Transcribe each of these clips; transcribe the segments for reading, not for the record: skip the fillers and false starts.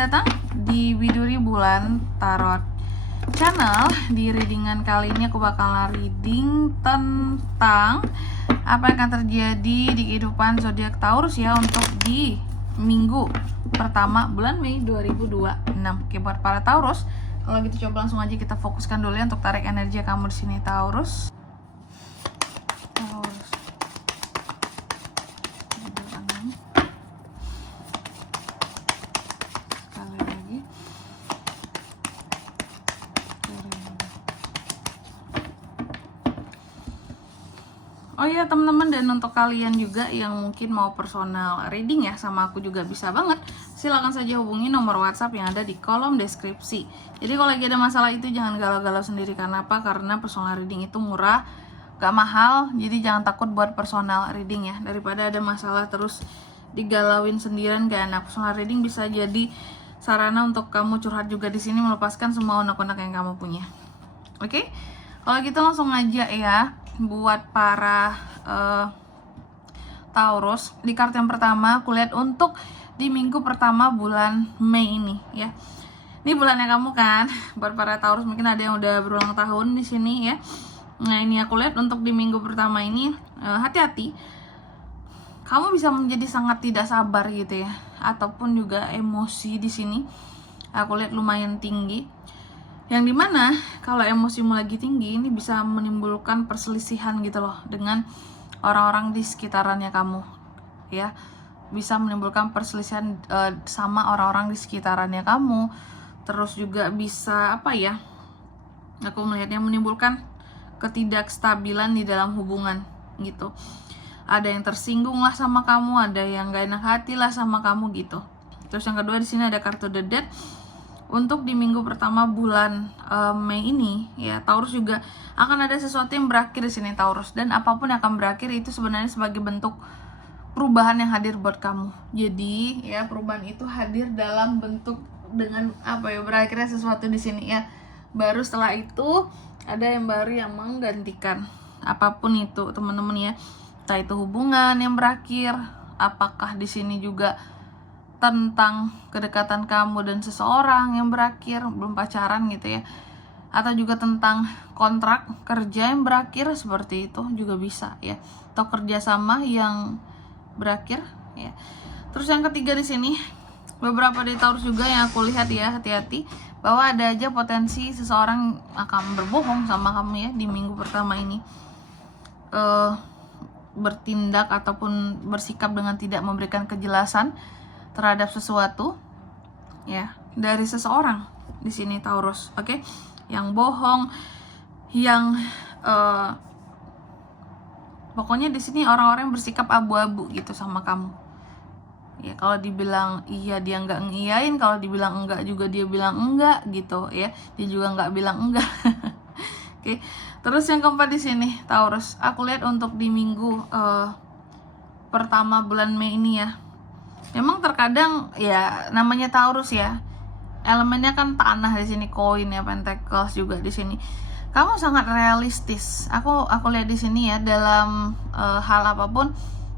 datang di Widuri Bulan Tarot Channel. Di readingan kali ini aku bakalan reading tentang apa yang akan terjadi di kehidupan zodiak Taurus ya untuk di minggu pertama bulan Mei 2026. Oke, buat para Taurus, kalau gitu coba langsung aja kita fokuskan dulu ya untuk tarik energi kamu di sini Taurus. Oh iya teman-teman, dan untuk kalian juga yang mungkin mau personal reading ya sama aku juga bisa banget. Silahkan saja hubungi nomor WhatsApp yang ada di kolom deskripsi. Jadi kalau lagi ada masalah itu jangan galau-galau sendiri. Karena apa? Karena personal reading itu murah, gak mahal. Jadi jangan takut buat personal reading ya. Daripada ada masalah terus digalauin sendirian gak enak. Personal reading bisa jadi sarana untuk kamu curhat juga di sini, melepaskan semua unek-unek yang kamu punya. Oke? Kalau gitu langsung aja ya. Buat para Taurus, di kartu yang pertama aku lihat untuk di minggu pertama bulan Mei ini ya. Ini bulannya kamu kan. Buat para Taurus mungkin ada yang udah berulang tahun di sini ya. Nah, ini aku lihat untuk di minggu pertama ini hati-hati. Kamu bisa menjadi sangat tidak sabar gitu ya, ataupun juga emosi di sini. Aku lihat lumayan tinggi. Yang dimana kalau emosimu lagi tinggi ini bisa menimbulkan perselisihan gitu loh dengan orang-orang di sekitarannya kamu ya. Bisa menimbulkan perselisihan sama orang-orang di sekitarannya kamu. Terus juga bisa apa ya, aku melihatnya menimbulkan ketidakstabilan di dalam hubungan gitu. Ada yang tersinggung lah sama kamu, ada yang gak enak hati lah sama kamu gitu. Terus yang kedua di sini ada kartu The Death. Untuk di minggu pertama bulan Mei ini ya, Taurus juga akan ada sesuatu yang berakhir di sini Taurus, dan apapun yang akan berakhir itu sebenarnya sebagai bentuk perubahan yang hadir buat kamu. Jadi ya, perubahan itu hadir dalam bentuk dengan apa ya, berakhirnya sesuatu di sini ya. Baru setelah itu ada yang baru yang menggantikan apapun itu teman-teman ya. Entah itu hubungan yang berakhir, apakah di sini juga tentang kedekatan kamu dan seseorang yang berakhir, belum pacaran gitu ya, atau juga tentang kontrak kerja yang berakhir, seperti itu juga bisa ya, atau kerjasama yang berakhir ya. Terus yang ketiga di sini beberapa dari Taurus juga yang aku lihat ya, hati-hati bahwa ada aja potensi seseorang akan berbohong sama kamu ya di minggu pertama ini, bertindak ataupun bersikap dengan tidak memberikan kejelasan terhadap sesuatu ya dari seseorang di sini Taurus. Oke, yang bohong, yang pokoknya di sini orang-orang yang bersikap abu-abu gitu sama kamu ya. Kalau dibilang iya dia nggak ngiyain, kalau dibilang enggak juga dia bilang enggak gitu ya, dia juga nggak bilang enggak. Oke, terus yang keempat di sini Taurus, aku lihat untuk di minggu pertama bulan Mei ini ya, memang terkadang ya namanya Taurus ya, elemennya kan tanah di sini, koin ya, pentacles juga di sini. Kamu sangat realistis. Aku lihat di sini ya, dalam hal apapun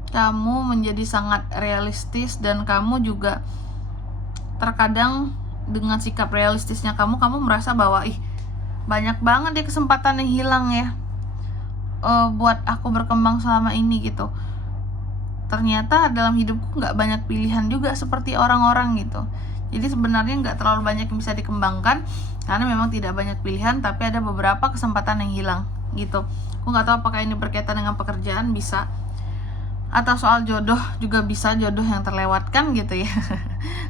kamu menjadi sangat realistis, dan kamu juga terkadang dengan sikap realistisnya kamu merasa bahwa banyak banget ya kesempatan yang hilang ya buat aku berkembang selama ini gitu. Ternyata dalam hidupku nggak banyak pilihan juga seperti orang-orang gitu. Jadi sebenarnya nggak terlalu banyak yang bisa dikembangkan karena memang tidak banyak pilihan, tapi ada beberapa kesempatan yang hilang gitu. Aku nggak tahu apakah ini berkaitan dengan pekerjaan, bisa, atau soal jodoh juga bisa, jodoh yang terlewatkan gitu ya.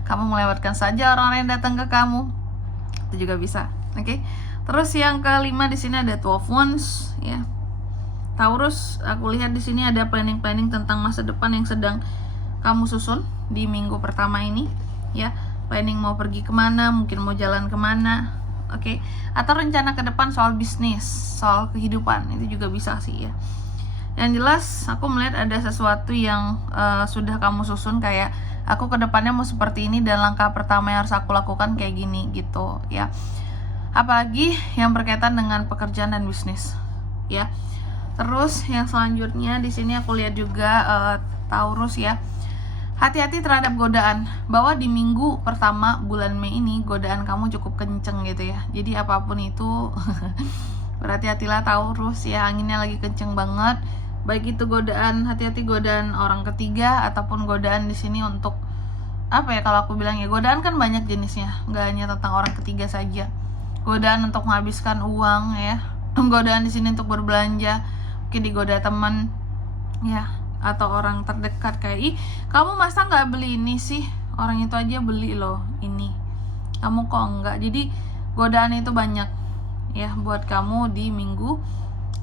Kamu melewatkan saja orang-orang yang datang ke kamu, itu juga bisa. Oke. Terus yang kelima di sini ada 12 Wands ya. Taurus, aku lihat di sini ada planning tentang masa depan yang sedang kamu susun di minggu pertama ini ya. Planning mau pergi kemana, mungkin mau jalan kemana, oke. Atau rencana ke depan soal bisnis, soal kehidupan, itu juga bisa sih ya. Yang jelas aku melihat ada sesuatu yang sudah kamu susun, kayak aku ke depannya mau seperti ini dan langkah pertama yang harus aku lakukan kayak gini gitu ya. Apalagi yang berkaitan dengan pekerjaan dan bisnis ya. Terus yang selanjutnya di sini aku lihat juga Taurus ya, hati-hati terhadap godaan, bahwa di minggu pertama bulan Mei ini godaan kamu cukup kenceng gitu ya. Jadi apapun itu berhati-hatilah Taurus ya, anginnya lagi kenceng banget. Baik itu godaan, hati-hati godaan orang ketiga ataupun godaan di sini untuk apa ya, kalau aku bilang ya, godaan kan banyak jenisnya, nggak hanya tentang orang ketiga saja. Godaan untuk menghabiskan uang ya, godaan di sini untuk berbelanja, mungkin digoda teman ya, atau orang terdekat kayak, ih kamu masa nggak beli ini sih, orang itu aja beli loh ini, kamu kok enggak. Jadi godaan itu banyak ya buat kamu di minggu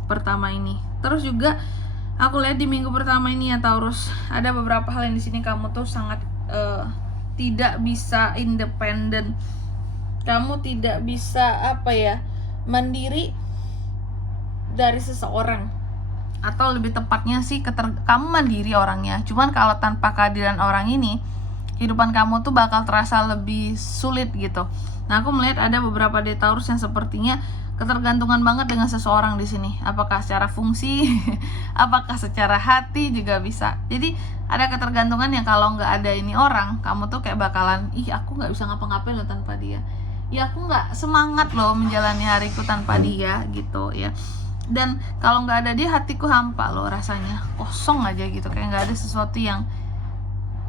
pertama ini. Terus juga aku lihat di minggu pertama ini ya Taurus, ada beberapa hal yang di sini kamu tuh sangat tidak bisa independen, kamu tidak bisa apa ya, mandiri dari seseorang, atau lebih tepatnya sih kamu mandiri orangnya, cuman kalau tanpa kehadiran orang ini kehidupan kamu tuh bakal terasa lebih sulit gitu. Nah, aku melihat ada beberapa dari Taurus yang sepertinya ketergantungan banget dengan seseorang di sini. Apakah secara fungsi, apakah secara hati juga bisa. Jadi ada ketergantungan yang kalau nggak ada ini orang, kamu tuh kayak bakalan, ih aku nggak bisa ngapa-ngapain loh tanpa dia. Ya aku nggak semangat loh menjalani hariku tanpa dia gitu ya. Dan kalau nggak ada dia, hatiku hampa loh rasanya, kosong aja gitu, kayak nggak ada sesuatu yang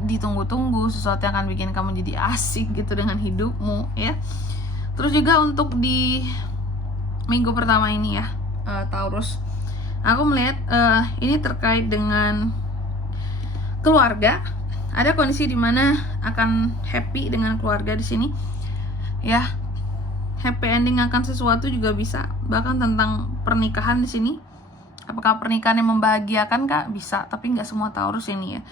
ditunggu-tunggu, sesuatu yang akan bikin kamu jadi asik gitu dengan hidupmu ya. Terus juga untuk di minggu pertama ini ya Taurus, aku melihat ini terkait dengan keluarga. Ada kondisi dimana akan happy dengan keluarga di sini ya, happy ending akan sesuatu juga bisa, bahkan tentang pernikahan di sini. Apakah pernikahan yang membahagiakan kak? Bisa, tapi nggak semua Taurus ini ya.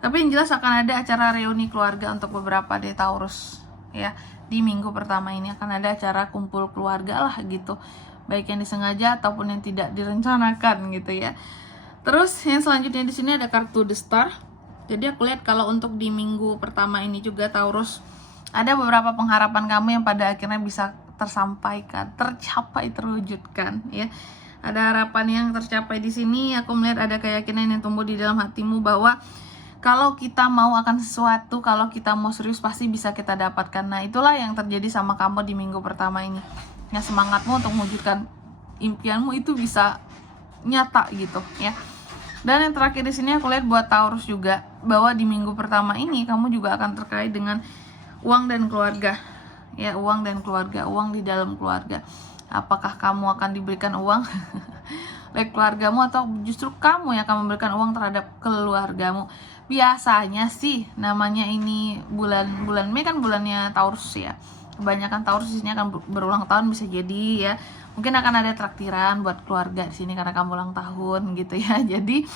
Tapi yang jelas akan ada acara reuni keluarga untuk beberapa dari Taurus ya. Di minggu pertama ini akan ada acara kumpul keluarga lah gitu, baik yang disengaja ataupun yang tidak direncanakan gitu ya. Terus yang selanjutnya di sini ada kartu The Star. Jadi aku lihat kalau untuk di minggu pertama ini juga Taurus, ada beberapa pengharapan kamu yang pada akhirnya bisa tersampaikan, tercapai, terwujudkan ya. Ada harapan yang tercapai di sini. Aku melihat ada keyakinan yang tumbuh di dalam hatimu bahwa kalau kita mau akan sesuatu, kalau kita mau serius, pasti bisa kita dapatkan. Nah, itulah yang terjadi sama kamu di minggu pertama ini. Ya, semangatmu untuk mewujudkan impianmu itu bisa nyata gitu ya. Dan yang terakhir di sini aku lihat buat Taurus juga, bahwa di minggu pertama ini kamu juga akan terkait dengan uang dan keluarga. Ya, uang dan keluarga, uang di dalam keluarga. Apakah kamu akan diberikan uang oleh keluargamu, atau justru kamu yang akan memberikan uang terhadap keluargamu? Biasanya sih namanya ini bulan Mei kan bulannya Taurus ya. Kebanyakan Taurus di sini akan berulang tahun, bisa jadi ya. Mungkin akan ada traktiran buat keluarga di sini karena kamu ulang tahun gitu ya. Jadi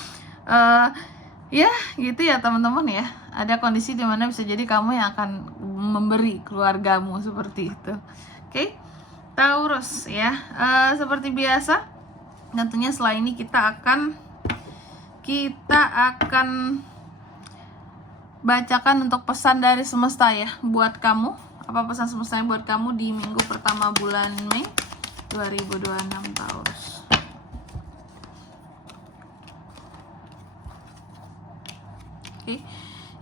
ya gitu ya teman-teman ya. Ada kondisi dimana bisa jadi kamu yang akan memberi keluargamu seperti itu. Oke, Taurus ya. Seperti biasa, tentunya setelah ini kita akan bacakan untuk pesan dari semesta ya buat kamu. Apa pesan semestanya buat kamu di minggu pertama bulan Mei 2026 Taurus? Oke.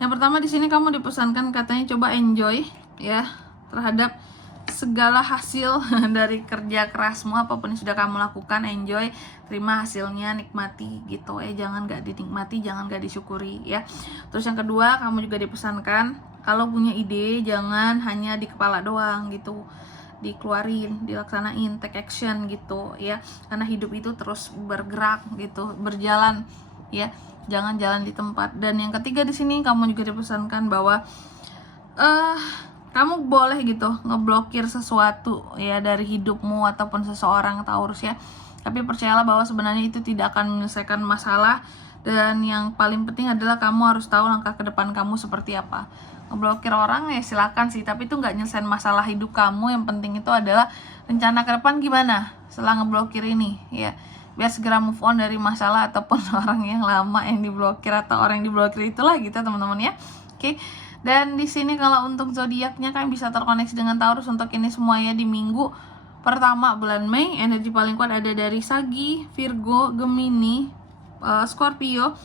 Yang pertama di sini kamu dipesankan katanya coba enjoy ya terhadap segala hasil dari kerja kerasmu, apapun yang sudah kamu lakukan, enjoy, terima hasilnya, nikmati gitu ya. Jangan gak dinikmati, jangan gak disyukuri ya. Terus yang kedua, kamu juga dipesankan kalau punya ide jangan hanya di kepala doang gitu, dikeluarin, dilaksanain, take action gitu ya. Karena hidup itu terus bergerak gitu, berjalan ya. Jangan jalan di tempat. Dan yang ketiga di sini kamu juga dipesankan bahwa kamu boleh gitu ngeblokir sesuatu ya dari hidupmu ataupun seseorang Taurus ya. Tapi percayalah bahwa sebenarnya itu tidak akan menyelesaikan masalah. Dan yang paling penting adalah kamu harus tahu langkah ke depan kamu seperti apa. Ngeblokir orang ya silakan sih, tapi itu nggak nyelesain masalah hidup kamu. Yang penting itu adalah rencana ke depan gimana setelah ngeblokir ini ya. Biar segera move on dari masalah ataupun orang yang lama yang diblokir atau orang yang diblokir itulah gitu teman-teman ya. Oke. Dan di sini kalau untuk zodiaknya kan bisa terkoneksi dengan Taurus untuk ini semuanya di minggu pertama bulan Mei. Energi paling kuat ada dari Sagi, Virgo, Gemini, Scorpio,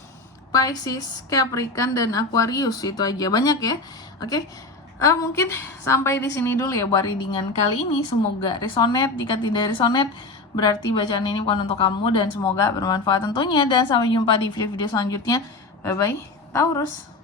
Pisces, Capricorn, dan Aquarius. Itu aja, banyak ya. Oke. Mungkin sampai di sini dulu ya buat readingan kali ini. Semoga resonate. Jika tidak resonate, berarti bacaan ini bukan untuk kamu, dan semoga bermanfaat tentunya. Dan sampai jumpa di video-video selanjutnya. Bye bye, Taurus.